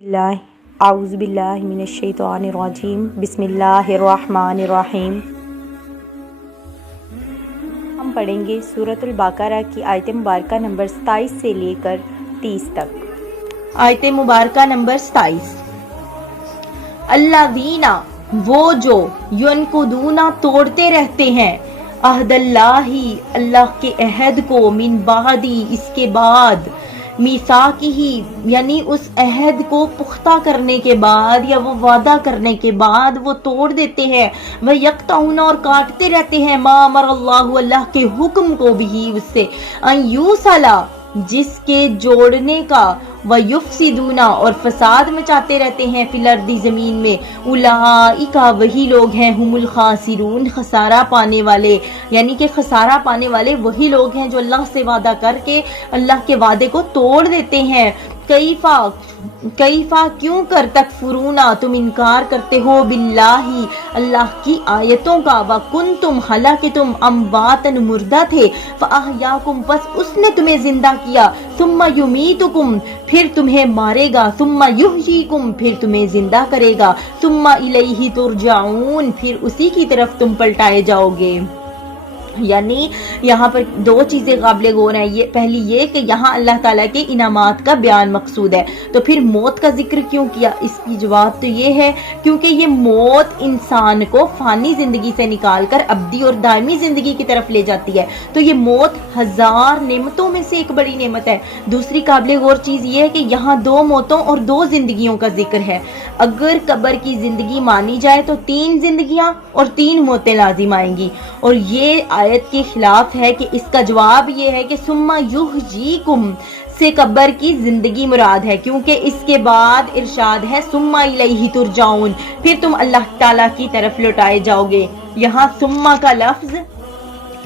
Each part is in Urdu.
اعوذ باللہ من الشیطان الرجیم بسم اللہ الرحمن الرحیم۔ ہم پڑھیں گے سورۃ البقرہ کی آیت مبارکہ نمبر 27 سے لے کر 30 تک۔ آیت مبارکہ نمبر 27۔ الذین، وہ جو ینقضون توڑتے رہتے ہیں، عہد اللہ، اللہ کے عہد کو، من بعدی، اس کے بعد، میثاقہ، یعنی اس عہد کو پختہ کرنے کے بعد یا وہ وعدہ کرنے کے بعد وہ توڑ دیتے ہیں، وہ یقطعون، اور کاٹتے رہتے ہیں، ما امر اللہ، اللہ کے حکم کو بھی، اس سے، ان یوصلا، جس کے جوڑنے کا، وَيُفْسِدُونَ، اور فساد مچاتے رہتے ہیں، فی الارض، زمین میں، اولئک، وہی لوگ ہیں، ہم الخاسرون، خسارہ پانے والے، یعنی کہ خسارہ پانے والے وہی لوگ ہیں جو اللہ سے وعدہ کر کے اللہ کے وعدے کو توڑ دیتے ہیں۔ کیفا، کیوں کر، تکفرون، تم انکار کرتے ہو، باللہ، اللہ کی آیتوں کا، وکنتم، حالانکہ تم امواتن، مردہ تھے، فاحیاکم، پس اس نے تمہیں زندہ کیا، ثم یمیتکم، پھر تمہیں مارے گا، ثم یحییکم، پھر تمہیں زندہ کرے گا، ثم الیہ ترجعون، پھر اسی کی طرف تم پلٹائے جاؤ گے۔ یعنی یہاں پر دو چیزیں قابل غور ہیں، یہ پہلی یہ کہ یہاں اللہ تعالیٰ کے انعامات کا بیان مقصود ہے، تو پھر موت کا ذکر کیوں کیا؟ اس کی جواب تو یہ ہے کیونکہ یہ موت انسان کو فانی زندگی سے نکال کر ابدی اور دائمی زندگی کی طرف لے جاتی ہے، تو یہ موت ہزار نعمتوں میں سے ایک بڑی نعمت ہے۔ دوسری قابل غور چیز یہ ہے کہ یہاں دو موتوں اور دو زندگیوں کا ذکر ہے۔ اگر قبر کی زندگی مانی جائے تو 3 زندگیاں اور 3 موتیں لازم آئیں گی، اور یہ آیت کے خلاف ہے کہ اس کا جواب یہ ہے کہ ثم یحییکم سے قبر کی زندگی مراد ہے، کیونکہ اس کے بعد ارشاد ہے ثم الیہ ترجعون، پھر تم اللہ تعالیٰ کی طرف لوٹائے جاؤ گے۔ یہاں ثم کا لفظ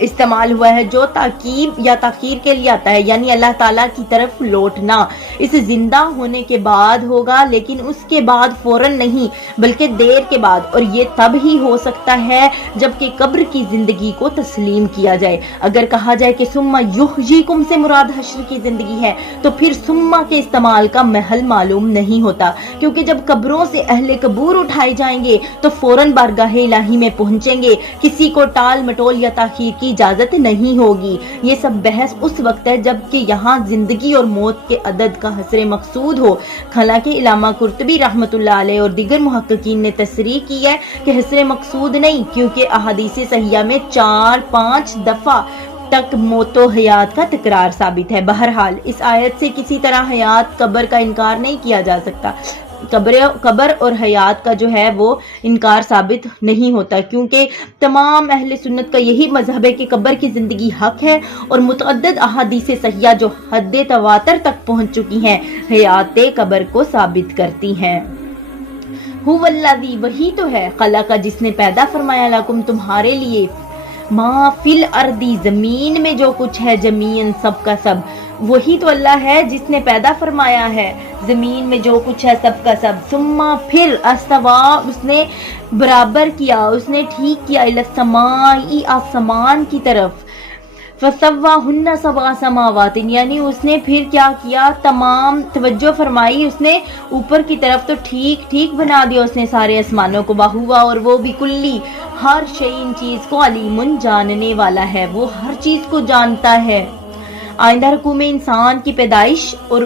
استعمال ہوا ہے جو تاکید یا تاخیر کے لیے آتا ہے، یعنی اللہ تعالیٰ کی طرف لوٹنا اس زندہ ہونے کے بعد ہوگا، لیکن اس کے بعد فوراً نہیں بلکہ دیر کے بعد، اور یہ تب ہی ہو سکتا ہے جب کہ قبر کی زندگی کو تسلیم کیا جائے۔ اگر کہا جائے کہ ثم یحییکم سے مراد حشر کی زندگی ہے تو پھر ثم کے استعمال کا محل معلوم نہیں ہوتا، کیونکہ جب قبروں سے اہل قبور اٹھائے جائیں گے تو فوراً بارگاہ الہی میں پہنچیں گے، کسی کو ٹال مٹول یا تاخیر کی اجازت نہیں ہوگی۔ یہ سب بحث اس وقت ہے جب کہ یہاں زندگی اور موت کے عدد کا حصر مقصود ہو۔ حالانکہ علامہ قرطبی رحمۃ اللہ علیہ اور دیگر محققین نے تصریح کی ہے کہ حصر مقصود نہیں، کیونکہ احادیث صحیحہ میں 4-5 دفعہ تک موت و حیات کا تکرار ثابت ہے۔ بہرحال اس آیت سے کسی طرح حیات قبر کا انکار نہیں کیا جا سکتا، قبر اور حیات کا جو ہے وہ انکار ثابت نہیں ہوتا، کیونکہ تمام اہل سنت کا یہی مذہب ہے کہ قبر کی زندگی حق ہے، اور متعدد احادیث صحیحہ جو حد تواتر تک پہنچ چکی ہیں حیات قبر کو ثابت کرتی ہیں۔ هو الذی، وہی تو ہے، خلق، جس نے پیدا فرمایا، لکم، تمہارے لیے، ما فی الارض، زمین میں جو کچھ ہے، جمیعاً، سب کا سب، وہی تو اللہ ہے جس نے پیدا فرمایا ہے زمین میں جو کچھ ہے سب کا سب، ثم، پھر، استوا، اس نے برابر کیا، اس نے ٹھیک کیا، الی السماء، آسمان کی طرف، فسواہن 7 سماوات، یعنی اس نے پھر کیا کیا، تمام، توجہ فرمائی، اس نے اوپر کی طرف تو ٹھیک ٹھیک بنا دیا اس نے سارے آسمانوں کو، وہوا، اور وہ بھی کلی، ہر شیء، چیز کو، علیم، جاننے والا ہے، وہ ہر چیز کو جانتا ہے۔ آئندہ رکوع میں انسان کی پیدائش اور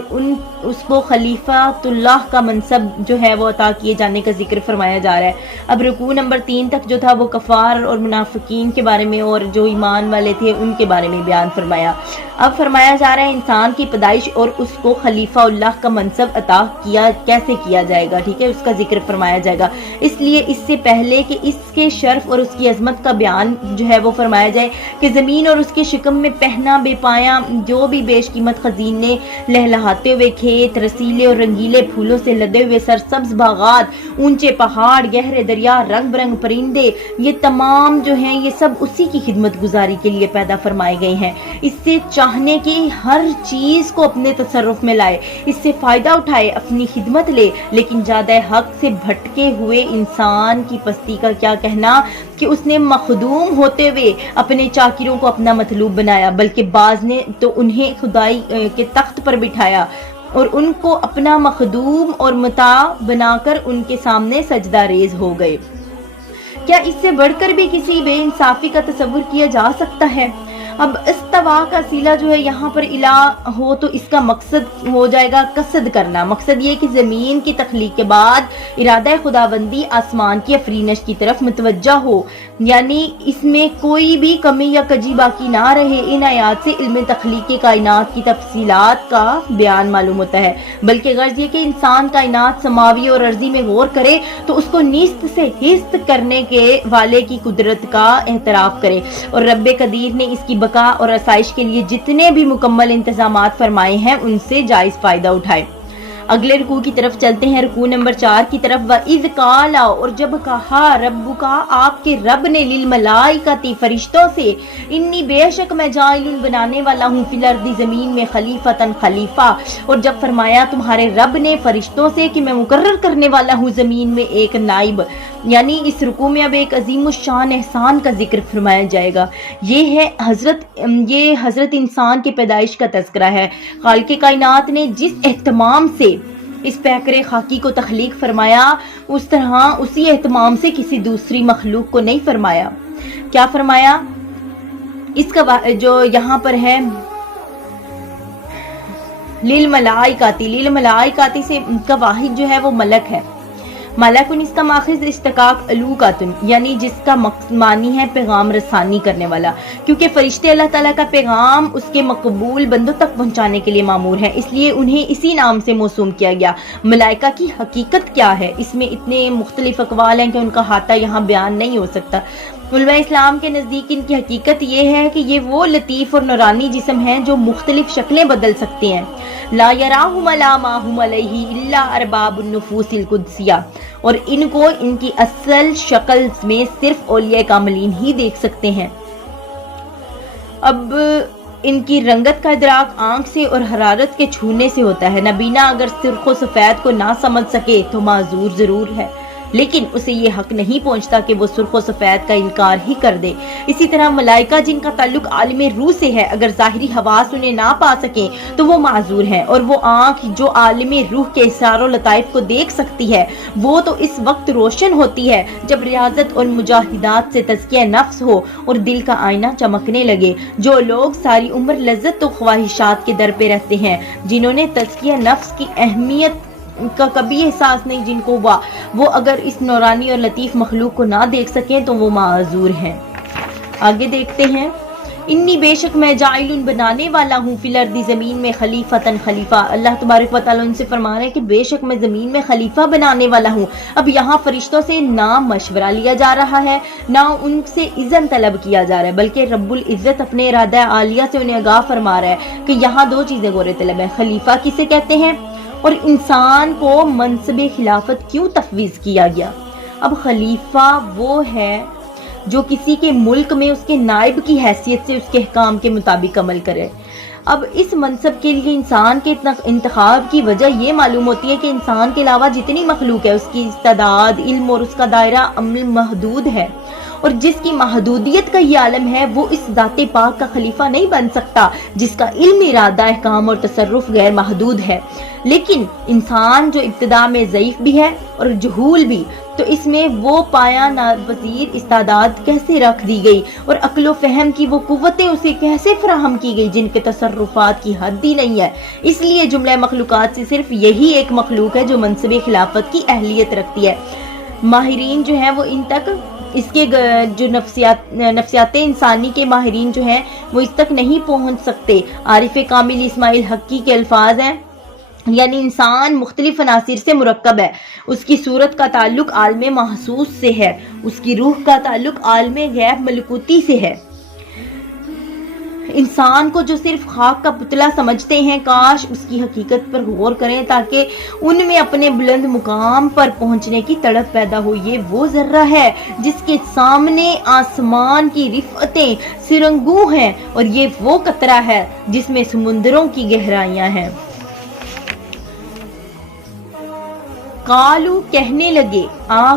اس کو خلیفۃ اللہ کا منصب جو ہے وہ عطا کیے جانے کا ذکر فرمایا جا رہا ہے۔ اب رکوع نمبر 3 تک جو تھا وہ کفار اور منافقین کے بارے میں اور جو ایمان والے تھے ان کے بارے میں بیان فرمایا۔ اب فرمایا جا رہا ہے انسان کی پیدائش اور اس کو خلیفہ اللہ کا منصب عطا کیسے کیا جائے گا، ٹھیک ہے، اس کا ذکر فرمایا جائے گا۔ اس لیے اس سے پہلے کہ اس کے شرف اور اس کی عظمت کا بیان جو ہے وہ فرمایا جائے کہ زمین اور اس کے شکم میں پہنا بے پایا جو بھی بیش قیمت خزینے، لہلہاتے ہوئے کھیت، رسیلے اور رنگیلے پھولوں سے لدے ہوئے سرسبز باغات، اونچے پہاڑ، گہرے دریا، رنگ برنگ پرندے، یہ تمام جو ہیں یہ سب اسی کی خدمت گزاری کے لیے پیدا فرمائے گئے ہیں۔ اس سے چاہنے کی ہر چیز کو اپنے تصرف میں لائے، اس سے فائدہ اٹھائے، اپنی خدمت لے، لیکن زیادہ حق سے بھٹکے ہوئے انسان کی پستی کا کیا کہنا کہ اس نے مخدوم ہوتے ہوئے اپنے چاکروں کو اپنا مطلوب بنایا، بلکہ بعض نے تو انہیں خدائی کے تخت پر بٹھایا، اور ان کو اپنا مخدوم اور متاع بنا کر ان کے سامنے سجدہ ریز ہو گئے۔ کیا اس سے بڑھ کر بھی کسی بے انصافی کا تصور کیا جا سکتا ہے؟ اب استوا کا صیغہ جو ہے یہاں پر الہ ہو تو اس کا مقصد ہو جائے گا قصد کرنا۔ مقصد یہ کہ زمین کی تخلیق کے بعد ارادہ خداوندی آسمان کی افرینش کی طرف متوجہ ہو، یعنی اس میں کوئی بھی کمی یا کجی باقی نہ رہے۔ ان آیات سے علم تخلیق کائنات کی تفصیلات کا بیان معلوم ہوتا ہے، بلکہ غرض یہ کہ انسان کائنات سماوی اور ارضی میں غور کرے تو اس کو نیست سے ہست کرنے کے والے کی قدرت کا اعتراف کرے، اور رب قدیر نے اس کی بقا اور آسائش کے لیے جتنے بھی مکمل انتظامات فرمائے ہیں ان سے جائز فائدہ اٹھائے۔ اگلے رکوع کی طرف چلتے ہیں، رکوع نمبر 4 کی طرف۔ وَإِذْ قَالَ، اور جب کہا، ربک، آپ کے رب نے، للملائکۃ، فرشتوں سے، انی بے شک میں جاعل بنانے والا ہوں، فی الارض، زمین میں، خلیفتاً، خلیفہ، اور جب فرمایا تمہارے رب نے فرشتوں سے کہ میں مقرر کرنے والا ہوں زمین میں ایک نائب، یعنی اس رکوع میں اب ایک عظیم الشان احسان کا ذکر فرمایا جائے گا۔ یہ حضرت انسان کی پیدائش کا تذکرہ ہے۔ خالق کائنات نے جس اہتمام سے اس پیکرے خاکی کو تخلیق فرمایا، اس طرح اسی اہتمام سے کسی دوسری مخلوق کو نہیں فرمایا۔ کیا فرمایا؟ اس کا جو یہاں پر ہے للملائکۃ سے کا واحد جو ہے وہ ملک ہے۔ ملکن اس کا ماخذ اشتقاق الوکاتن، یعنی جس کا معنی ہے پیغام رسانی کرنے والا، کیونکہ فرشتے اللہ تعالیٰ کا پیغام اس کے مقبول بندوں تک پہنچانے کے لیے مامور ہیں، اس لیے انہیں اسی نام سے موسوم کیا گیا۔ ملائکہ کی حقیقت کیا ہے؟ اس میں اتنے مختلف اقوال ہیں کہ ان کا احاطہ یہاں بیان نہیں ہو سکتا۔ علماء اسلام کے نزدیک ان کی حقیقت یہ ہے کہ یہ وہ لطیف اور نورانی جسم ہیں جو مختلف شکلیں بدل سکتے ہیں۔ لا یراہم علی ما ہم علیہ الا ارباب النفوس القدسیہ، اور ان کو ان کی اصل شکل میں صرف اولیاء کاملین ہی دیکھ سکتے ہیں۔ اب ان کی رنگت کا ادراک آنکھ سے اور حرارت کے چھونے سے ہوتا ہے۔ نبینا اگر سرخ و سفید کو نہ سمجھ سکے تو معذور ضرور ہے، لیکن اسے یہ حق نہیں پہنچتا کہ وہ سرخ و سفید کا انکار ہی کر دے۔ اسی طرح ملائکہ جن کا تعلق عالم روح سے ہے، اگر ظاہری حواس انہیں نہ پا سکیں تو وہ معذور ہیں، اور وہ آنکھ جو عالم روح کے اسرار و لطائف کو دیکھ سکتی ہے وہ تو اس وقت روشن ہوتی ہے جب ریاضت اور مجاہدات سے تزکیہ نفس ہو اور دل کا آئینہ چمکنے لگے۔ جو لوگ ساری عمر لذت و خواہشات کے در پہ رہتے ہیں، جنہوں نے تزکیہ نفس کی اہمیت کا کبھی احساس نہیں جن کو ہوا، وہ اگر اس نورانی اور لطیف مخلوق کو نہ دیکھ سکیں تو وہ معذور ہیں۔ آگے دیکھتے ہیں، انی بے شک میں جاعل بنانے والا ہوں، فی الارض، زمین میں، خلیفتاً، خلیفہ۔ اللہ تبارک و تعالیٰ ان سے فرما رہے ہیں کہ بے شک میں زمین میں خلیفہ بنانے والا ہوں۔ اب یہاں فرشتوں سے نہ مشورہ لیا جا رہا ہے، نہ ان سے اذن طلب کیا جا رہا ہے، بلکہ رب العزت اپنے ارادہ عالیہ سے انہیں آگاہ فرما رہا ہے کہ یہاں دو چیزیں غور طلب ہیں۔ خلیفہ کسے کہتے ہیں اور انسان کو منصب خلافت کیوں تفویض کیا گیا؟ اب خلیفہ وہ ہے جو کسی کے ملک میں اس کے نائب کی حیثیت سے اس کے احکام کے مطابق عمل کرے۔ اب اس منصب کے لیے انسان کے انتخاب کی وجہ یہ معلوم ہوتی ہے کہ انسان کے علاوہ جتنی مخلوق ہے اس کی استعداد، علم اور اس کا دائرہ عمل محدود ہے، اور جس کی محدودیت کا یہ عالم ہے وہ اس ذات پاک کا خلیفہ نہیں بن سکتا جس کا علم، ارادہ، احکام اور تصرف غیر محدود ہے۔ لیکن انسان جو ابتدا میں ضعیف بھی ہے اور جہول بھی، تو اس میں وہ پایا ناپذیر استعداد کیسے رکھ دی گئی اور عقل و فہم کی وہ قوتیں اسے کیسے فراہم کی گئی جن کے تصرفات کی حد ہی نہیں ہے۔ اس لیے جملہ مخلوقات سے صرف یہی ایک مخلوق ہے جو منصب خلافت کی اہلیت رکھتی ہے۔ ماہرین جو ہیں وہ ان تک اس کے جو نفسیات انسانی کے ماہرین جو ہیں وہ اس تک نہیں پہنچ سکتے۔ عارف کامل اسماعیل حقی کے الفاظ ہیں، یعنی انسان مختلف عناصر سے مرکب ہے، اس کی صورت کا تعلق عالم محسوس سے ہے، اس کی روح کا تعلق عالم غیب ملکوتی سے ہے۔ انسان کو جو صرف خاک کا پتلا سمجھتے ہیں، کاش اس کی حقیقت پر غور کریں تاکہ ان میں اپنے بلند مقام پر پہنچنے کی تڑپ پیدا ہو۔ یہ وہ ذرہ ہے جس کے سامنے آسمان کی رفعتیں سرنگوں ہیں، اور یہ وہ قطرہ ہے جس میں سمندروں کی گہرائیاں ہیں۔ قالو، کہنے لگے،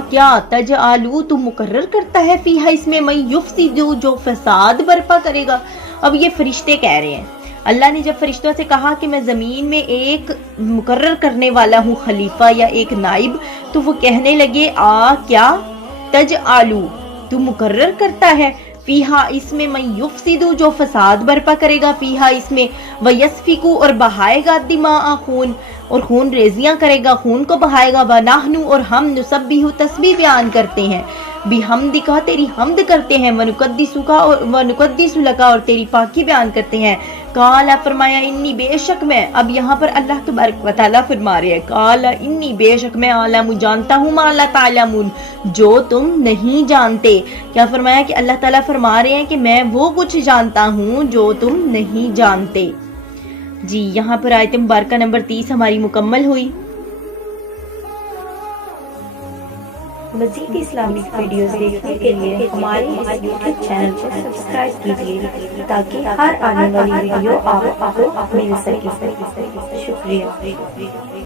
کیا تجعلو، تو مقرر کرتا ہے، فیہا، اس میں، من یفسد، جو فساد برپا کرے گا۔ اب یہ فرشتے کہہ رہے ہیں اللہ نے جب فرشتوں سے کہا کہ میں زمین میں ایک مقرر کرنے والا ہوں خلیفہ یا ایک نائب، تو وہ کہنے لگے کیا تجعلو، تو مقرر کرتا ہے، فیہا اس میں، من یفسدو جو فساد برپا کرے گا، فیہا اس میں، ویسفکو اور بہائے گا، دماء خون، اور خون ریزیاں کرے گا، خون کو بہائے گا، ونحنو اور ہم، نسبیح تسبیح بیان کرتے ہیں، بحمدکا تیری حمد کرتے ہیں، ونقدس لکا اور تیری پاکی بیان کرتے ہیں، قالا فرمایا، انی بے شک میں، اب یہاں پر اللہ تبارک و تعالیٰ فرما رہے ہیں، قالا انی بے شک میں، عالم جانتا ہوں، ما لا تعلمون جو تم نہیں جانتے۔ کیا فرمایا کہ اللہ تعالیٰ فرما رہے ہیں کہ میں وہ کچھ جانتا ہوں جو تم نہیں جانتے۔ جی یہاں پر آیت مبارکہ نمبر 30 ہماری مکمل ہوئی۔ مزید اسلامک ویڈیوز دیکھنے کے لیے ہمارے اس یوٹیوب چینل کو سبسکرائب کیجیے تاکہ ہر آنے والی ویڈیو آپ کو مل سکے۔ شکریہ۔